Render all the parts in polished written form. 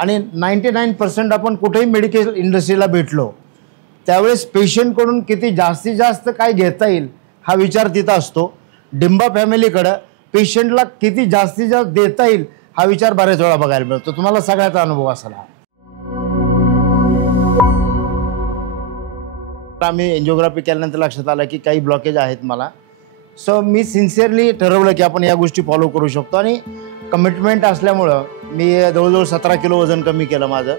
आणि 99% आपण कुठेही मेडिकल इंडस्ट्रीला भेटलो त्यावेळेस पेशंटकडून किती जास्तीत जास्त काय घेता येईल हा विचार तिथं असतो. डिंबा फॅमिलीकडं पेशंटला किती जास्तीत जास्त देता येईल हा विचार बऱ्याच वेळा बघायला मिळतो. तुम्हाला सगळ्याचा अनुभव असला. आम्ही एंजिओग्राफी केल्यानंतर लक्षात आलं की काही ब्लॉकेज आहेत मला. सो मी सिन्सिअरली ठरवलं की आपण या गोष्टी फॉलो करू शकतो आणि कमिटमेंट असल्यामुळं मी जवळजवळ 17 किलो वजन कमी केलं माझं.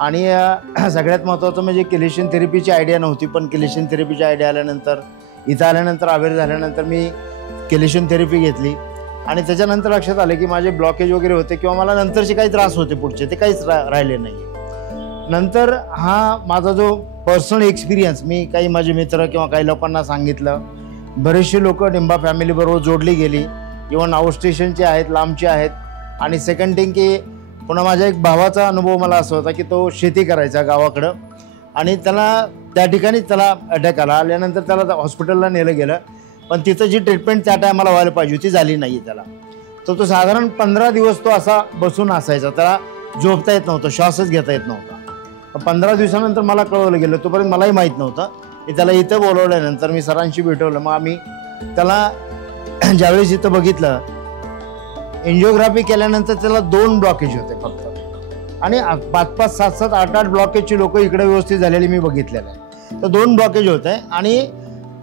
आणि सगळ्यात महत्त्वाचं म्हणजे केलेशन थेरपीची आयडिया नव्हती, पण केलेशन थेरपीची आयडिया आल्यानंतर इथं आल्यानंतर अवेअर झाल्यानंतर मी केलेशन थेरपी घेतली आणि त्याच्यानंतर लक्षात आलं की माझे ब्लॉकेज वगैरे होते किंवा मला नंतरचे काही त्रास होते पुढचे ते काहीच राहिले नाही. नंतर हा माझा जो पर्सनल एक्सपिरियन्स मी काही माझे मित्र किंवा काही लोकांना सांगितलं. बरेचसे लोक डिंबा फॅमिलीबरोबर जोडली गेली. इव्हन आउट स्टेशनचे आहेत, लांबचे आहेत. आणि सेकंड थिंग की पुन्हा माझ्या एक भावाचा अनुभव मला असा होता की तो शेती करायचा गावाकडं आणि त्याला त्या ठिकाणी त्याला अटॅक आल्यानंतर त्याला हॉस्पिटलला नेलं गेलं, पण तिथं जी ट्रीटमेंट त्या टायमाला व्हायला पाहिजे होती झाली नाही त्याला. तो साधारण 15 दिवस तो असा बसून असायचा, त्याला झोपता येत नव्हतं, श्वासच घेता येत नव्हता. 15 दिवसानंतर मला कळवलं गेलं, तोपर्यंत मलाही माहीत नव्हतं. मी त्याला इथं बोलवल्यानंतर मी सरांशी भेटवलं. मग आम्ही त्याला ज्यावेळेस इथं बघितलं एंजिओग्राफी केल्यानंतर त्याला 2 ब्लॉकेज होते फक्त आणि 5-5, 7-7, 8-8 ब्लॉकेजची लोक इकडे व्यवस्थित झालेली मी बघितलेलं आहे. तर 2 ब्लॉकेज होते आणि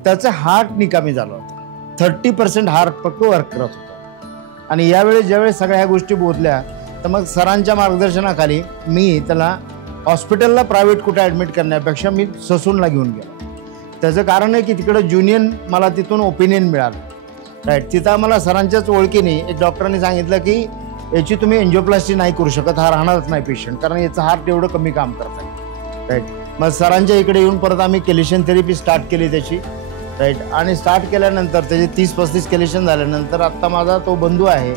त्याचं हार्ट निकामी झालं होतं. 30% हार्ट फक्त वर्क करत होतं. आणि यावेळेस ज्यावेळेस सगळ्या ह्या गोष्टी बोलल्या तर मग सरांच्या मार्गदर्शनाखाली मी त्याला हॉस्पिटलला प्रायव्हेट कुठे ॲडमिट करण्यापेक्षा मी ससूनला घेऊन गेलो. त्याचं कारण आहे की तिकडं ज्युनियन मला तिथून ओपिनियन मिळालं. राईट. तिथं मला सरांच्याच ओळखीने एक डॉक्टरांनी सांगितलं की याची तुम्ही एंजिओप्लास्टी नाही करू शकत, हा राहणारच नाही पेशंट, कारण याचं हार्ट एवढं कमी काम करत आहे. राईट. मग सरांच्या इकडे येऊन परत आम्ही केलेशन थेरपी स्टार्ट केली त्याची. राईट. आणि स्टार्ट केल्यानंतर त्याचे 30-35 केलेशन झाल्यानंतर आत्ता माझा तो बंधू आहे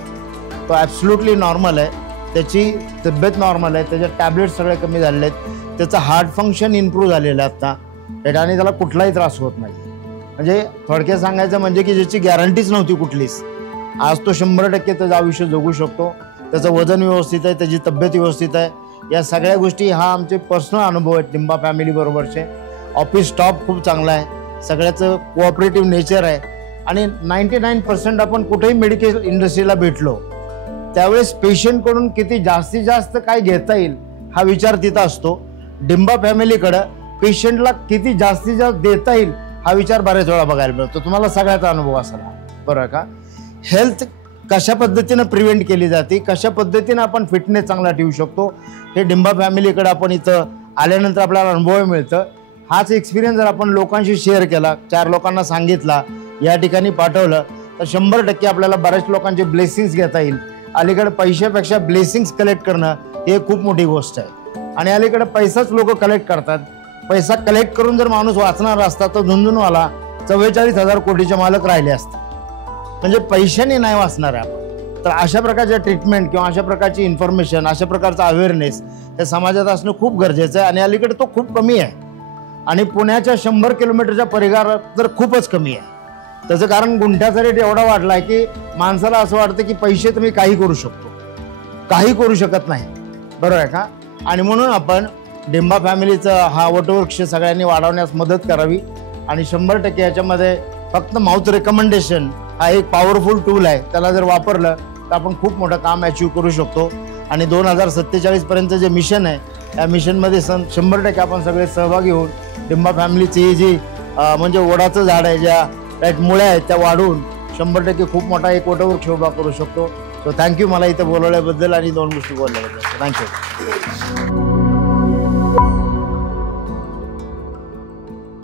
तो ॲब्सोल्युटली नॉर्मल आहे. त्याची तब्येत नॉर्मल आहे, त्याचे टॅबलेट सगळे कमी झालेले आहेत, त्याचं हार्ट फंक्शन इम्प्रूव्ह झालेलं आहे आत्ता. राईट. आणि त्याला कुठलाही त्रास होत नाही. म्हणजे थोडक्यात सांगायचं म्हणजे की ज्याची गॅरंटीच नव्हती कुठलीच, आज तो 100% त्याचं आयुष्य जगू शकतो. त्याचं वजन व्यवस्थित आहे, त्याची तब्येत व्यवस्थित आहे. या सगळ्या गोष्टी हा आमचे पर्सनल अनुभव आहेत डिंबा फॅमिलीबरोबरचे. ऑफिस स्टॉप खूप चांगला आहे, सगळ्याचं कोऑपरेटिव्ह नेचर आहे. आणि 99% आपण कुठेही मेडिकल इंडस्ट्रीला भेटलो त्यावेळेस पेशंटकडून किती जास्तीत जास्त काय घेता येईल हा विचार तिथं असतो. डिंबा फॅमिलीकडं पेशंटला किती जास्तीत जास्त देता येईल हा विचार बऱ्याच वेळा बघायला मिळतो. तुम्हाला सगळ्याचा अनुभव असला बरोबर का. हेल्थ कशा पद्धतीनं प्रिव्हेंट केली जाते, कशा पद्धतीनं आपण फिटनेस चांगला ठेवू शकतो हे डिंबा फॅमिलीकडे आपण इथं आल्यानंतर आपल्याला अनुभव मिळतं. हाच एक्सपिरियन्स जर आपण लोकांशी शेअर केला, 4 लोकांना सांगितला, या ठिकाणी पाठवलं तर 100% आपल्याला बऱ्याच लोकांचे ब्लेसिंग्स घेता येईल. अलीकडे पैशापेक्षा ब्लेसिंग्स कलेक्ट करणं हे खूप मोठी गोष्ट आहे. आणि अलीकडे पैसाच लोक कलेक्ट करतात. पैसा कलेक्ट करून जर माणूस वाचणार असता तर झुंझुनवाला 44,000 कोटीचे मालक राहिले असते. म्हणजे पैशाने नाही वाचणार आहे आपण. तर अशा प्रकारच्या ट्रीटमेंट किंवा अशा प्रकारची इन्फॉर्मेशन, अशा प्रकारचा अवेअरनेस हे समाजात असणं खूप गरजेचं आहे. आणि अलीकडे तो खूप कमी आहे. आणि पुण्याच्या 100 किलोमीटरच्या परिघात तर खूपच कमी आहे. त्याचं कारण गुंठ्याचा रेट एवढा वाढला आहे की माणसाला असं वाटतं की पैसे तुम्ही काही करू शकतो, काही करू शकत नाही. बरोबर आहे का. आणि म्हणून आपण डिंबा फॅमिलीचा हा वटवृक्ष सगळ्यांनी वाढवण्यास मदत करावी. आणि 100% याच्यामध्ये फक्त माउथ रेकमेंडेशन हा एक पॉवरफुल टूल आहे. त्याला जर वापरलं तर आपण खूप मोठं काम अचीव करू शकतो. आणि 2047 पर्यंत जे मिशन आहे त्या मिशनमध्ये 100% आपण सगळे सहभागी होऊन डिंबा फॅमिलीची ही जी म्हणजे वडाचं झाड आहे, ज्या राईट मुळ्या आहेत त्या वाढवून 100% खूप मोठा एक वटवृक्ष उभा करू शकतो. सो थँक्यू मला इथं बोलवल्याबद्दल आणि 2 गोष्टी बोलल्याबद्दल. थँक्यू.